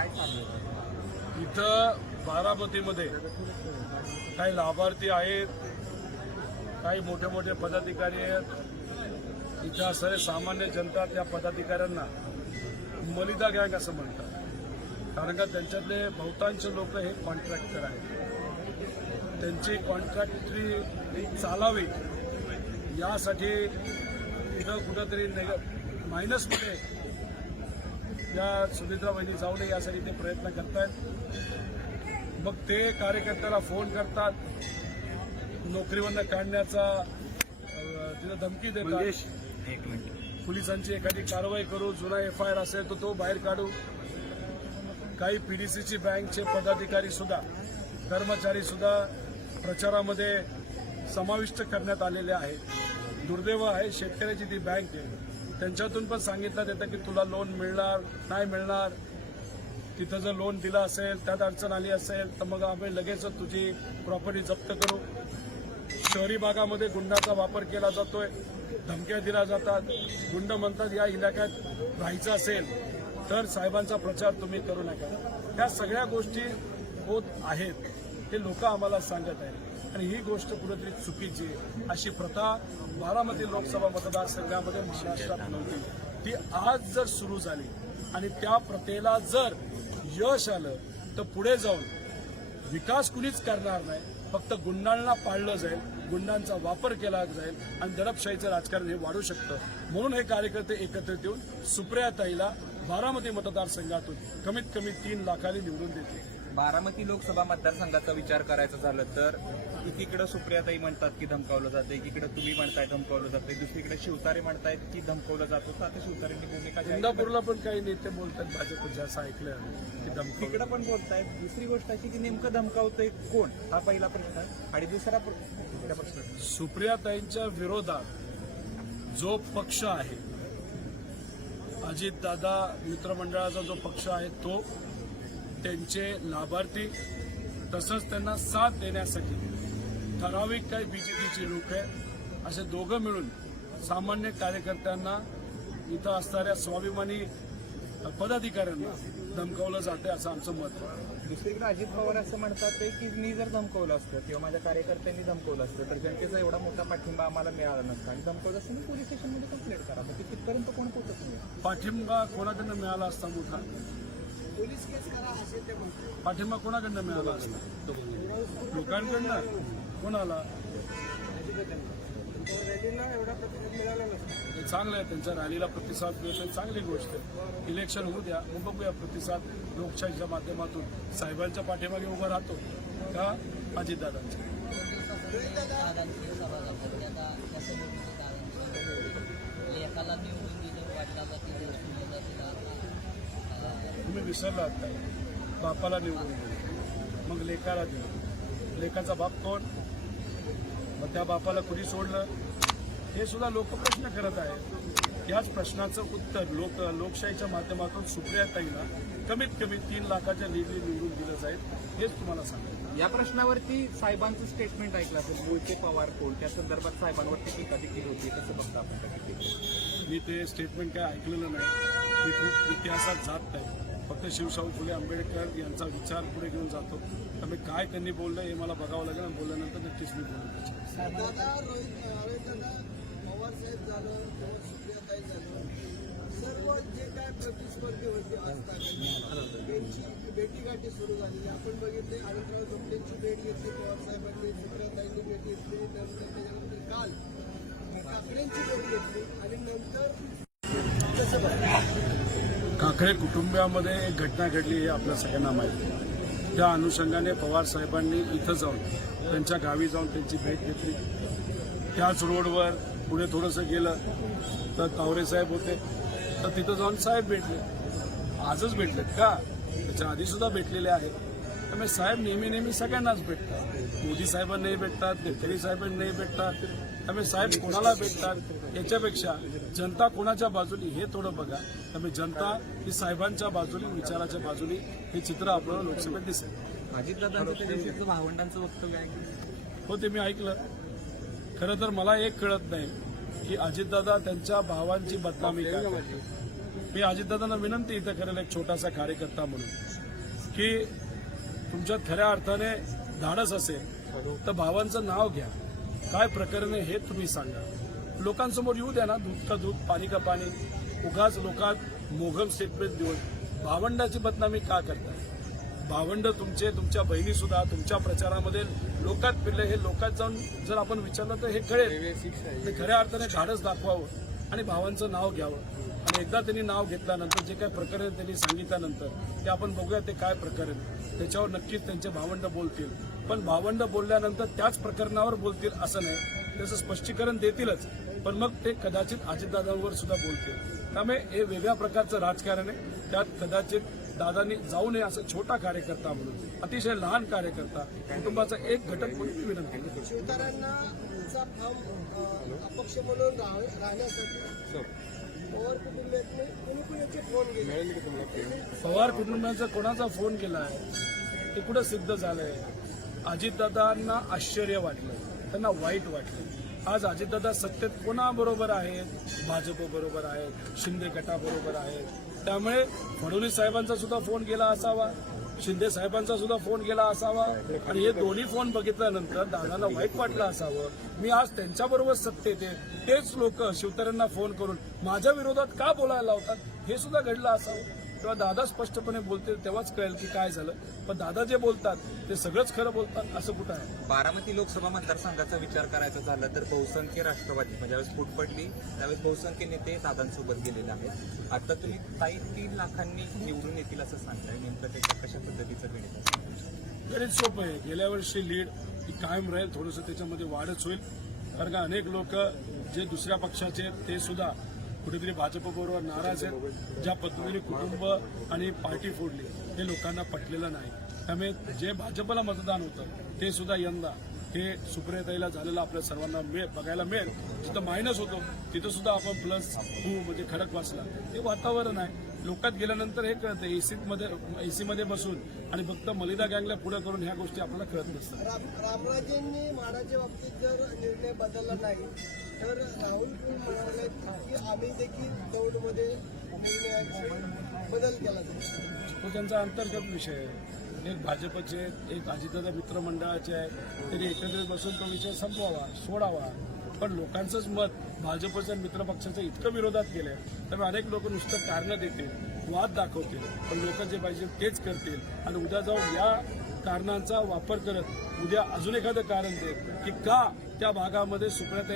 काय चाललंय इथं बारामतीमध्ये काही लाभार्थी आहेत, काही मोठे मोठे पदाधिकारी आहेत. इथं सर्वसामान्य जनता त्या पदाधिकाऱ्यांना मलिदा गँग असं म्हणतात. कारण का त्यांच्यातले बहुतांश लोक हे कॉन्ट्रॅक्टर आहेत. त्यांची कॉन्ट्रॅक्टरी चालावी यासाठी इथं कुठंतरी मायनसमध्ये या सुनित्रा वहिनी जाऊ नये यासाठी ते प्रयत्न करतायत. मग ते कार्यकर्त्याला फोन करतात, नोकरीवरनं काढण्याचा तिथं धमकी देतात. पोलिसांची एखादी कारवाई करू, जुना FIR असेल तर तो बाहेर काढू. काही PDCची बँकचे पदाधिकारी सुद्धा, कर्मचारी सुद्धा प्रचारामध्ये समाविष्ट करण्यात आलेले आहेत. दुर्दैव आहे, शेतकऱ्याची ती बँक आहे. त्यांच्यातून पण सांगितलं जातं की तुला लोन मिळणार नाही मिळणार. तिथं जर लोन दिलं असेल, त्यात अडचण आली असेल तर मग आम्ही लगेच तुझी प्रॉपर्टी जप्त करू. शहरी भागामध्ये गुंडाचा वापर केला जातोय, धमक्या दिल्या जातात. गुंड म्हणतात या इलाक्यात राहायचं असेल तर साहेबांचा प्रचार तुम्ही करू नका. ह्या सगळ्या गोष्टी होत आहेत, हे लोक आम्हाला सांगत आहेत. आणि ही गोष्ट कुठेतरी चुकीची आहे. अशी प्रथा बारामती लोकसभा मतदारसंघामध्ये महाराष्ट्रात नव्हती. ती आज जर सुरू झाली आणि त्या प्रथेला जर यश आलं तर पुढे जाऊन विकास कुणीच करणार नाही. फक्त गुंडांना पाळलं जाईल, गुंडांचा वापर केला जाईल आणि दडपशाहीचं राजकारण हे वाढू शकतं. म्हणून हे कार्यकर्ते एकत्रित येऊन सुप्रियाताईला बारामती मतदारसंघातून कमीत कमी 3 लाखांनी निवडून देतील. बारामती लोकसभा मतदारसंघाचा विचार करायचा झालं तर एकीकडे सुप्रियाताई म्हणतात की धमकावलं जातं, एकीकडे तुम्ही म्हणताय धमकावलं जातं, दुसरीकडे शिवतारे म्हणतायत की धमकावलं जातं. तर आता शिवतारेंनी भूमिका इंदापूरला पण काही नेते बोलतात भाजपचे, असं ऐकलं की धमकावलं. तिकडे पण बोलतायत. दुसरी गोष्ट अशी की नेमकं धमकावतंय कोण, हा पहिला प्रश्न आहे. आणि दुसरा प्रश्न, सुप्रियाताईंच्या विरोधात जो पक्ष आहे, अजितदादा मित्रमंडळाचा जो पक्ष आहे तो, त्यांचे लाभार्थी, तसंच त्यांना साथ देण्यासाठी ठराविक काही BJPचे लोक आहे, असे दोघं मिळून सामान्य कार्यकर्त्यांना, इथं असणाऱ्या स्वाभिमानी पदाधिकाऱ्यांना धमकावलं जाते, असं आमचं मत आहे. दुसरीकडे अजित पवार असं म्हणतात की मी जर धमकावलं असतं किंवा माझ्या कार्यकर्त्यांनी धमकावलं असतं तर जनतेचा एवढा मोठा पाठिंबा आम्हाला मिळाला नसता आणि धमकावलं असतं मी पोलीस स्टेशनमध्ये कंप्लेंट करा. मग तिथपर्यंत कोण पोहोचत नाही. पाठिंबा कोणाकडनं मिळाला असता मोठा? पोलीस केस करा असे ते म्हणतात. पाठिंबा कोणाकडनं मिळाला असता? लोकांकडनं. कोणाला? रॅलीला एवढा प्रतिसाद मिळाला नसतो. हे चांगलं आहे, त्यांच्या रॅलीला प्रतिसाद मिळतोय, चांगली गोष्ट आहे. इलेक्शन होऊ द्या, मग बघूया प्रतिसाद. लोकशाहीच्या माध्यमातून साहेबांच्या पाठीमागे उभं राहतो का अजितदादांच्या? तुम्ही विसरलात काय? बापाला निवडून दिलं, मग लेकाला दिलं. लेकाचा बाप कोण? मग त्या बापाला कुणी सोडलं? हे सुद्धा लोक प्रश्न करत आहेत. याच प्रश्नाचं उत्तर लोकशाहीच्या माध्यमातून सुप्रियाताईला कमीत कमी 3 लाखाच्या निवडून दिलं जाईल, हेच तुम्हाला सांगतो. या प्रश्नावरती साहेबांचं स्टेटमेंट ऐकलं असेल, मूळचे पवार कोण, त्या संदर्भात साहेबांवरती टीका देखील होती. कसं बघता आपण? मी ते स्टेटमेंट काय ऐकलेलं नाही. मी खूप इतिहासात जात नाही, फक्त शिवशाहू फुले आंबेडकर यांचा विचार पुढे घेऊन जातो. त्यामुळे काय त्यांनी बोललं हे मला बघावं लागेल आणि बोलल्यानंतर नक्कीच मी बोलतो. दादा पवार साहेब झालं, सुप्रियाताई झालं, सर्व जे काय प्रतिस्पर्धी होते असतात त्यांची भेटीगाठी सुरू झालेली आपण बघितले. आनंदराव जोपलेंची भेट घेतली पवार साहेबांनी, सुप्रियाताईंनी भेट घेतली, नंतर त्याच्यानंतर काल ठाकरेंची भेट घेतली आणि नंतर कसं बघा ठाकरे कुटुंबामध्ये एक घटना घडली हे आपल्या सगळ्यांना माहिती आहे. त्या अनुषंगाने पवार साहेबांनी इथं जाऊन, त्यांच्या गावी जाऊन त्यांची भेट घेतली. त्याच रोडवर पुढे थोडंसं गेलं तर तावरे साहेब होते, तर तिथं जाऊन साहेब भेटले. आजच भेटलेत का? त्याच्या आधी सुद्धा भेटलेले आहेत. त्यामुळे साहेब नेहमी सगळ्यांनाच भेटतात. मोदी साहेबांनाही भेटतात, गडकरी साहेबांनाही भेटतात. त्यामुळे साहेब कोणाला भेटतात याच्यापेक्षा जनता कोणाच्या बाजूनी हे थोडं बघा. त्यामुळे जनता ही साहेबांच्या बाजूनी, विचाराच्या बाजूनी हे चित्र आपल्याला लोकसभेत दिसेल. अजितदादांचं भावंडांचं वक्तव्य आहे. हो, ते मी ऐकलं. खरं तर मला एक कळत नाही की अजितदादा त्यांच्या भावांची बदनामी करतात. मी अजितदादांना विनंती इथं करेल एक छोटासा कार्यकर्ता म्हणून की तुमच्यात खऱ्या अर्थाने धाडस असेल तर भावांचं नाव घ्या, काय प्रकरण आहे हे तुम्ही सांगा, लोकांसमोर येऊ द्या ना, दूध का दूध पाणी का पाणी. उगाच लोकात मोघम स्टेटमेंट देऊन भावंडाची बदनामी का करताय? भावंड तुमचे, तुमच्या बहिणी सुद्धा तुमच्या प्रचारामध्ये लोकात फिरले, हे लोकात जाऊन जर आपण विचारलं तर हे कळेल. ते खऱ्या अर्थाने धाडस दाखवावं आणि भावांचं नाव घ्यावं. आणि एकदा त्यांनी नाव घेतल्यानंतर जे काही प्रकरण त्यांनी सांगितल्यानंतर ते आपण बघूया ते काय प्रकरण, त्याच्यावर नक्कीच त्यांचे भावंड बोलतील. पण भावंड बोलल्यानंतर त्याच प्रकरणावर बोलतील असं नाही, त्याचं स्पष्टीकरण देतीलच, पण मग ते कदाचित अजितदादांवर सुद्धा बोलतील. त्यामुळे हे वेगळ्या प्रकारचं राजकारण आहे. त्यात कदाचित दादांनी जाऊ नये असं छोटा कार्यकर्ता म्हणून, अतिशय लहान कार्यकर्ता, कुटुंबाचा एक घटक म्हणून मी विनंती करतो. शिवतारांना चा फॉर्म अपक्ष म्हणून राहण्यासाठी पवार कुटुंबातले कोणी याचे फोन गेले. पवार कुटुंबाचा कोणाचा फोन केला आहे ते कुठं सिद्ध झालंय? अजितदादांना आश्चर्य वाटलं, त्यांना वाईट वाटलं. आज अजितदादा सत्तेत कोणाबरोबर आहेत? भाजप बरोबर आहेत, शिंदे गटाबरोबर आहेत. त्यामुळे फडणवीस साहेबांचा सुद्धा फोन गेला असावा, शिंदे साहेबांचा सुद्धा फोन गेला असावा आणि हे दोन्ही फोन बघितल्यानंतर दादांना वाईट वाटलं असावं. मी आज त्यांच्याबरोबर सत्तेत आहे, तेच लोक शिवतारेंना फोन करून माझ्या विरोधात का बोलायला लावतात हे सुद्धा घडलं असावं. तेव्हा दादा स्पष्टपणे बोलतील तेव्हाच कळेल की काय झालं. पण दादा जे बोलतात ते सगळंच खरं बोलतात असं कुठं आहे? बारामती लोकसभा मतदारसंघाचा विचार करायचा झाला तर बहुसंख्य राष्ट्रवादी म्हणजे ज्यावेळेस फूट पडली त्यावेळेस बहुसंख्य नेते दादांसोबत गेलेले आहेत. आता तुम्ही ताई 3 लाखांनी निवडून येतील असं सांगताय, नेमकं त्याच्या कशा पद्धतीचं गणित? गणित सोपं आहे. गेल्या वर्षी लीड ही कायम राहील, थोडंसं त्याच्यामध्ये वाढच होईल. कारण का अनेक लोक जे दुसऱ्या पक्षाचे आहेत ते सुद्धा कुठेतरी भाजपबरोबर नाराज आहेत. ज्या पद्धतीने कुटुंब आणि पार्टी फोडली हे लोकांना पटलेलं नाही. त्यामुळे जे भाजपला मतदान होतं ते सुद्धा यंदा हे सुप्रियाताईला झालेलं आपल्या सर्वांना बघायला मिळेल. जिथं मायनस होतो तिथं सुद्धा आपण प्लस म्हणजे खडक वाचला. हे वातावरण आहे. लोकात गेल्यानंतर हे कळतं. एसीमध्ये बसून आणि फक्त मलिदा गँगला पुढे करून ह्या गोष्टी आपल्याला कळत नसतात. रामराजेंनी माडाच्या बाबतीत जर निर्णय बदलला नाही तर राहुल म्हणाले की आम्ही देखील दौडमध्ये निर्णयात बदल केला जाईल. तो त्यांचा अंतर्गत विषय आहे. एक भाजपचे एक अजितदादा मित्रमंडळाचे आहे, त्यांनी एकत्रित बसून तो विषय संपवावा, सोडावा. पण लोकांचंच मत भाजपच्या मित्रपक्षाच्या इतकं विरोधात गेलंय त्यामुळे अनेक लोक नुसतं कारणं देतील, वाद दाखवतील, पण लोक जे पाहिजे तेच करतील आणि उद्या जाऊन या कारणांचा वापर करत उद्या अजून एखादं कारण देत की का त्या भागामध्ये सुप्रियाताई